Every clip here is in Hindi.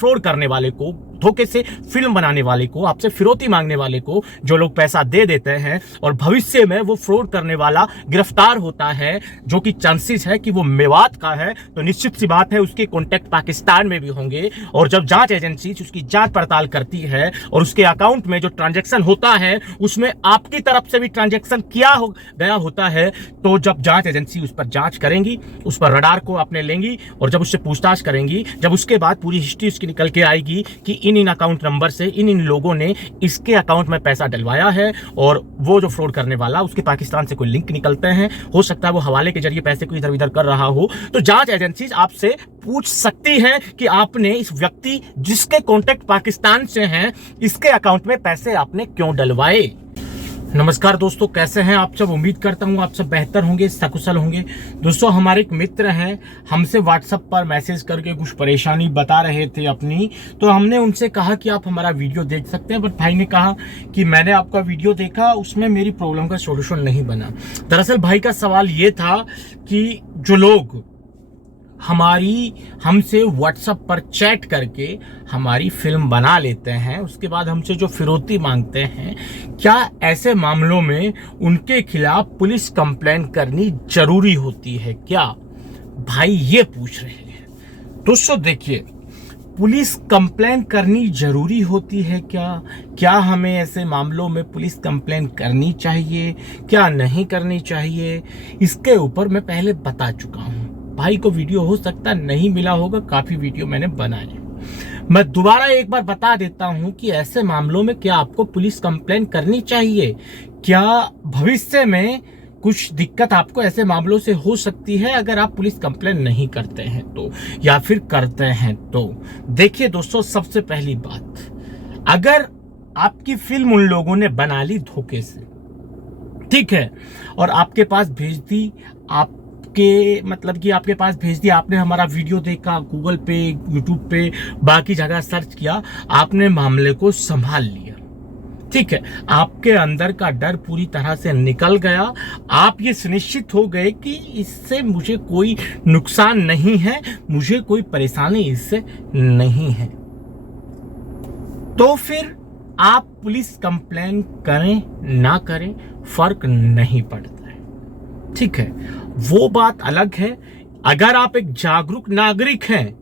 फ्रॉड करने वाले को, धोखे से फिल्म बनाने वाले को, आपसे फिरौती मांगने वाले को जो लोग पैसा दे देते हैं और भविष्य में वो फ्रॉड करने वाला गिरफ्तार होता है, जो कि चांसेस है कि वो मेवात का है, तो निश्चित सी बात है उसके कॉन्टेक्ट पाकिस्तान में भी होंगे। और जब जांच एजेंसी उसकी जांच पड़ताल करती है और उसके अकाउंट में जो ट्रांजैक्शन होता है उसमें आपकी तरफ से भी ट्रांजैक्शन किया हो गया होता है, तो जब जांच एजेंसी उस पर जांच करेंगी, उस पर रडार को अपने लेंगी और जब उससे पूछताछ करेंगी, जब उसके बाद पूरी हिस्ट्री उसकी निकल के आएगी कि इन अकाउंट नंबर से इन लोगों ने इसके अकाउंट में पैसा डलवाया है और वो जो फ्रॉड करने वाला उसके पाकिस्तान से कोई लिंक निकलते हैं, हो सकता है वो हवाले के जरिए पैसे को इधर उधर कर रहा हो, तो जांच एजेंसी आपसे पूछ सकती है कि आपने इस व्यक्ति जिसके कॉन्टेक्ट पाकिस्तान से हैं इसके अकाउंट में पैसे आपने क्यों डलवाए। नमस्कार दोस्तों, कैसे हैं आप सब। उम्मीद करता हूं आप सब बेहतर होंगे, सकुशल होंगे। दोस्तों, हमारे एक मित्र हैं, हमसे व्हाट्सएप पर मैसेज करके कुछ परेशानी बता रहे थे अपनी, तो हमने उनसे कहा कि आप हमारा वीडियो देख सकते हैं, बट भाई ने कहा कि मैंने आपका वीडियो देखा, उसमें मेरी प्रॉब्लम का सोल्यूशन नहीं बना। दरअसल भाई का सवाल ये था कि जो लोग हमसे व्हाट्सएप पर चैट करके हमारी फिल्म बना लेते हैं, उसके बाद हमसे जो फिरौती मांगते हैं, क्या ऐसे मामलों में उनके खिलाफ पुलिस कंप्लेन करनी जरूरी होती है क्या? भाई ये पूछ रहे हैं। दोस्तों देखिए, पुलिस कंप्लेन करनी जरूरी होती है क्या? क्या हमें ऐसे मामलों में पुलिस कंप्लेन करनी चाहिए, क्या नहीं करनी चाहिए, इसके ऊपर मैं पहले बता चुका हूं। भाई को वीडियो हो सकता नहीं मिला होगा, काफी वीडियो मैंने बनाए। मैं दोबारा एक बार बता देता हूं कि ऐसे मामलों में क्या आपको पुलिस कंप्लेन करनी चाहिए, क्या भविष्य में कुछ दिक्कत आपको ऐसे मामलों से हो सकती है अगर आप पुलिस कंप्लेन नहीं करते हैं तो, या फिर करते हैं तो। देखिए दोस्तों, सबसे पहली बात, अगर आपकी फिल्म उन लोगों ने बना ली धोखे से, ठीक है, और आपके पास भेज दी, आपके पास भेज दिया, आपने हमारा वीडियो देखा, गूगल पे, यूट्यूब पे, बाकी जगह सर्च किया, आपने मामले को संभाल लिया, ठीक है, आपके अंदर का डर पूरी तरह से निकल गया, आप ये सुनिश्चित हो गए कि इससे मुझे कोई नुकसान नहीं है, मुझे कोई परेशानी इससे नहीं है, तो फिर आप पुलिस कंप्लेन करें ना करें फर्क नहीं पड़ता है, ठीक है। वो बात अलग है अगर आप एक जागरूक नागरिक हैं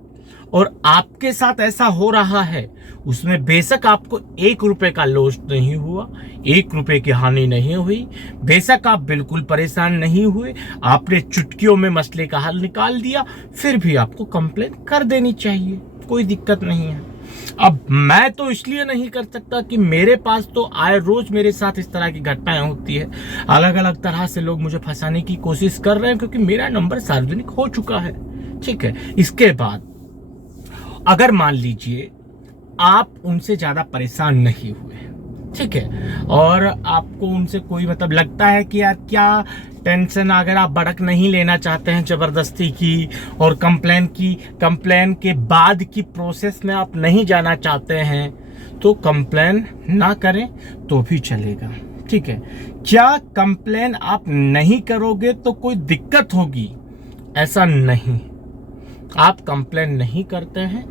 और आपके साथ ऐसा हो रहा है, उसमें बेशक आपको 1 रुपए का लॉस नहीं हुआ, 1 रुपए की हानि नहीं हुई, बेशक आप बिल्कुल परेशान नहीं हुए, आपने चुटकियों में मसले का हल निकाल दिया, फिर भी आपको कंप्लेन कर देनी चाहिए, कोई दिक्कत नहीं है। अब मैं तो इसलिए नहीं कर सकता कि मेरे पास तो आए रोज मेरे साथ इस तरह की घटनाएं होती है, अलग अलग तरह से लोग मुझे फंसाने की कोशिश कर रहे हैं, क्योंकि मेरा नंबर सार्वजनिक हो चुका है, ठीक है। इसके बाद अगर मान लीजिए आप उनसे ज्यादा परेशान नहीं हुए, ठीक है, और आपको उनसे कोई लगता है कि यार क्या टेंशन, अगर आप भड़क नहीं लेना चाहते हैं जबरदस्ती की, और कंप्लेन के बाद की प्रोसेस में आप नहीं जाना चाहते हैं, तो कंप्लेन ना करें तो भी चलेगा, ठीक है। क्या कंप्लेन आप नहीं करोगे तो कोई दिक्कत होगी? ऐसा नहीं, आप कंप्लेन नहीं करते हैं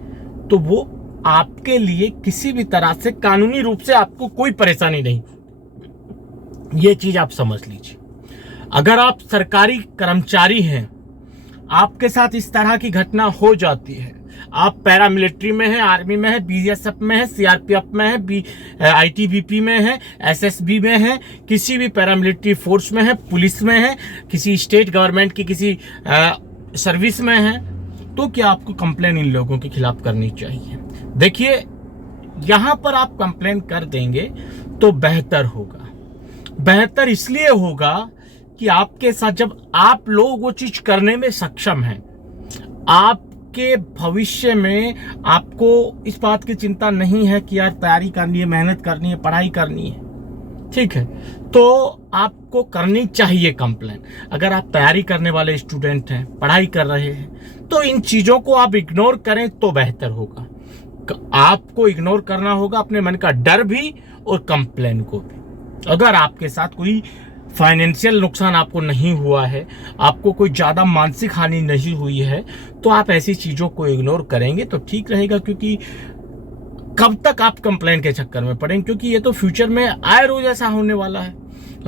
तो वो आपके लिए किसी भी तरह से कानूनी रूप से आपको कोई परेशानी नहीं, ये चीज आप समझ लीजिए। अगर आप सरकारी कर्मचारी हैं, आपके साथ इस तरह की घटना हो जाती है, आप पैरामिलिट्री में हैं, आर्मी में है, बीएसएफ में है, सीआरपीएफ में है, आईटीबीपी में है, एसएसबी में है, किसी भी पैरामिलिट्री फोर्स में है, पुलिस में है, किसी स्टेट गवर्नमेंट की किसी सर्विस में है, तो क्या आपको कंप्लेन इन लोगों के खिलाफ करनी चाहिए? देखिए, यहां पर आप कंप्लेन कर देंगे तो बेहतर होगा। बेहतर इसलिए होगा कि आपके साथ जब आप लोग वो चीज करने में सक्षम हैं, आपके भविष्य में आपको इस बात की चिंता नहीं है कि यार तैयारी करनी है, मेहनत करनी है, पढ़ाई करनी है, ठीक है, तो आपको करनी चाहिए कंप्लेन। अगर आप तैयारी करने वाले स्टूडेंट हैं, पढ़ाई कर रहे हैं, तो इन चीजों को आप इग्नोर करें तो बेहतर होगा। आपको इग्नोर करना होगा अपने मन का डर भी और कंप्लेन को भी। अगर आपके साथ कोई फाइनेंशियल नुकसान आपको नहीं हुआ है, आपको कोई ज़्यादा मानसिक हानि नहीं हुई है, तो आप ऐसी चीज़ों को इग्नोर करेंगे तो ठीक रहेगा। क्योंकि कब तक आप कंप्लेंट के चक्कर में पड़ेंगे, क्योंकि ये तो फ्यूचर में आए रोज ऐसा होने वाला है।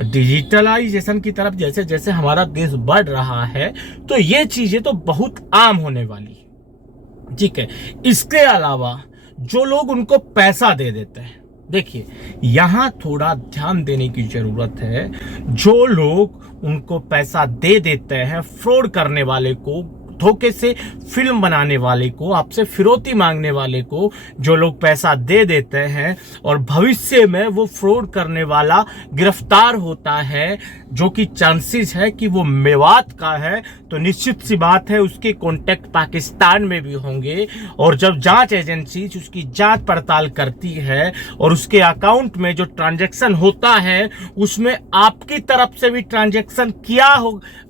डिजिटलाइजेशन की तरफ जैसे जैसे हमारा देश बढ़ रहा है तो ये चीजें तो बहुत आम होने वाली है, ठीक है। इसके अलावा जो लोग उनको पैसा दे देते हैं, देखिए यहां थोड़ा ध्यान देने की जरूरत है। जो लोग उनको पैसा दे देते हैं, फ्रॉड करने वाले को, धोखे से फिल्म बनाने वाले को, आपसे फिरौती मांगने वाले को जो लोग पैसा दे देते हैं और भविष्य में वो फ्रॉड करने वाला गिरफ्तार होता है, जो कि चांसेस है कि वो मेवात का है, तो निश्चित सी बात है उसके कॉन्टेक्ट पाकिस्तान में भी होंगे। और जब जांच एजेंसी उसकी जांच पड़ताल करती है और उसके अकाउंट में जो ट्रांजैक्शन होता है उसमें आपकी तरफ से भी ट्रांजैक्शन किया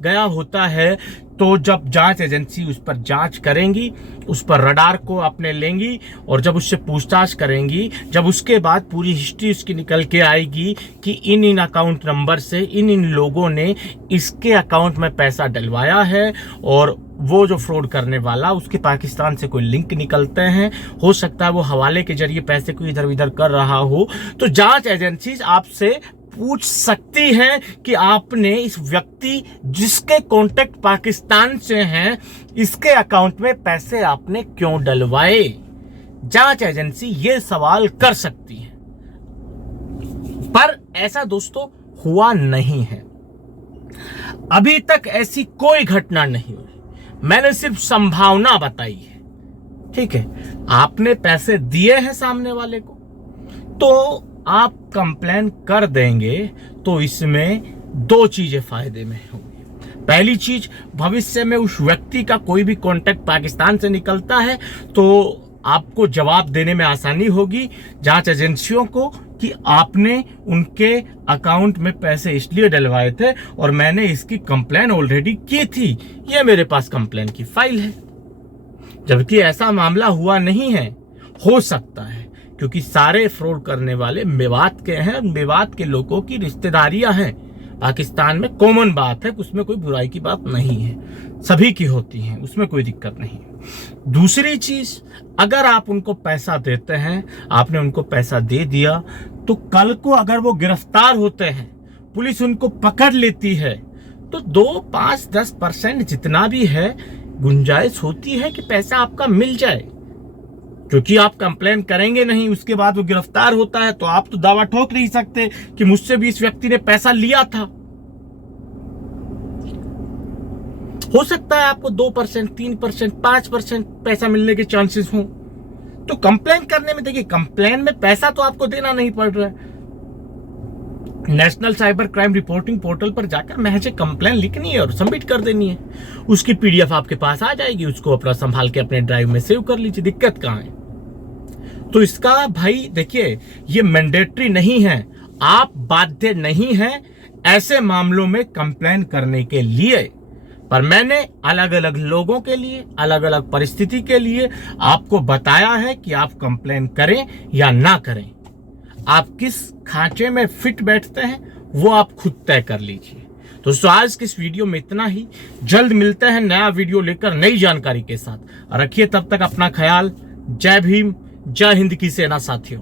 गया होता है, तो जब जांच एजेंसी उस पर जांच करेंगी, उस पर रडार को अपने लेंगी और जब उससे पूछताछ करेंगी, जब उसके बाद पूरी हिस्ट्री उसकी निकल के आएगी कि इन अकाउंट नंबर से इन लोगों ने इसके अकाउंट में पैसा डलवाया है और वो जो फ्रॉड करने वाला उसके पाकिस्तान से कोई लिंक निकलते हैं, हो सकता है वो हवाले के जरिए पैसे को इधर उधर कर रहा हो, तो जांच एजेंसी आपसे पूछ सकती है कि आपने इस व्यक्ति जिसके कॉन्टेक्ट पाकिस्तान से हैं, इसके अकाउंट में पैसे आपने क्यों डलवाए। जांच एजेंसी ये सवाल कर सकती है, पर ऐसा दोस्तों हुआ नहीं है। अभी तक ऐसी कोई घटना नहीं हुई, मैंने सिर्फ संभावना बताई है, ठीक है। आपने पैसे दिए हैं सामने वाले को तो आप कंप्लेन कर देंगे तो इसमें दो चीजें फायदे में होंगी। पहली चीज, भविष्य में उस व्यक्ति का कोई भी कॉन्टेक्ट पाकिस्तान से निकलता है तो आपको जवाब देने में आसानी होगी जांच एजेंसियों को कि आपने उनके अकाउंट में पैसे इसलिए डलवाए थे और मैंने इसकी कंप्लेन ऑलरेडी की थी, ये मेरे पास कंप्लेन की फाइल है। जबकि ऐसा मामला हुआ नहीं है, हो सकता है क्योंकि सारे फ्रॉड करने वाले मेवात के हैं, मेवात के लोगों की रिश्तेदारियां हैं। पाकिस्तान में कॉमन बात है, उसमें कोई बुराई की बात नहीं है, सभी की होती हैं, उसमें कोई दिक्कत नहीं। दूसरी चीज, अगर आप उनको पैसा देते हैं, आपने उनको पैसा दे दिया, तो कल को अगर वो गिरफ्तार होते हैं, पुलिस उनको पकड़ लेती है, तो 2, 5, 10% जितना भी है गुंजाइश होती है कि पैसा आपका मिल जाए। क्योंकि आप कंप्लेन करेंगे नहीं, उसके बाद वो गिरफ्तार होता है, तो आप तो दावा ठोक नहीं सकते कि मुझसे भी इस व्यक्ति ने पैसा लिया था। हो सकता है आपको 2%, 3%, 5% पैसा मिलने के चांसेस हों, तो कंप्लेन करने में, देखिए कंप्लेन में पैसा तो आपको देना नहीं पड़ रहा है। National cyber crime reporting portal पर जाकर महज एक कंप्लेन लिखनी है और सबमिट कर देनी है, उसकी पीडीएफ आपके पास आ जाएगी, उसको अपना संभाल के अपने ड्राइव में सेव कर लीजिए, दिक्कत कहां है। तो इसका भाई देखिए ये मैंडेटरी नहीं है, आप बाध्य नहीं हैं ऐसे मामलों में कंप्लेन करने के लिए, पर मैंने अलग अलग लोगों के लिए, अलग अलग परिस्थिति के लिए आपको बताया है कि आप कंप्लेन करें या ना करें। आप किस खांचे में फिट बैठते हैं वो आप खुद तय कर लीजिए। तो आज की इस वीडियो में इतना ही, जल्द मिलते हैं नया वीडियो लेकर नई जानकारी के साथ। रखिए तब तक अपना ख्याल। जय भीम, जय हिंद की सेना साथियों।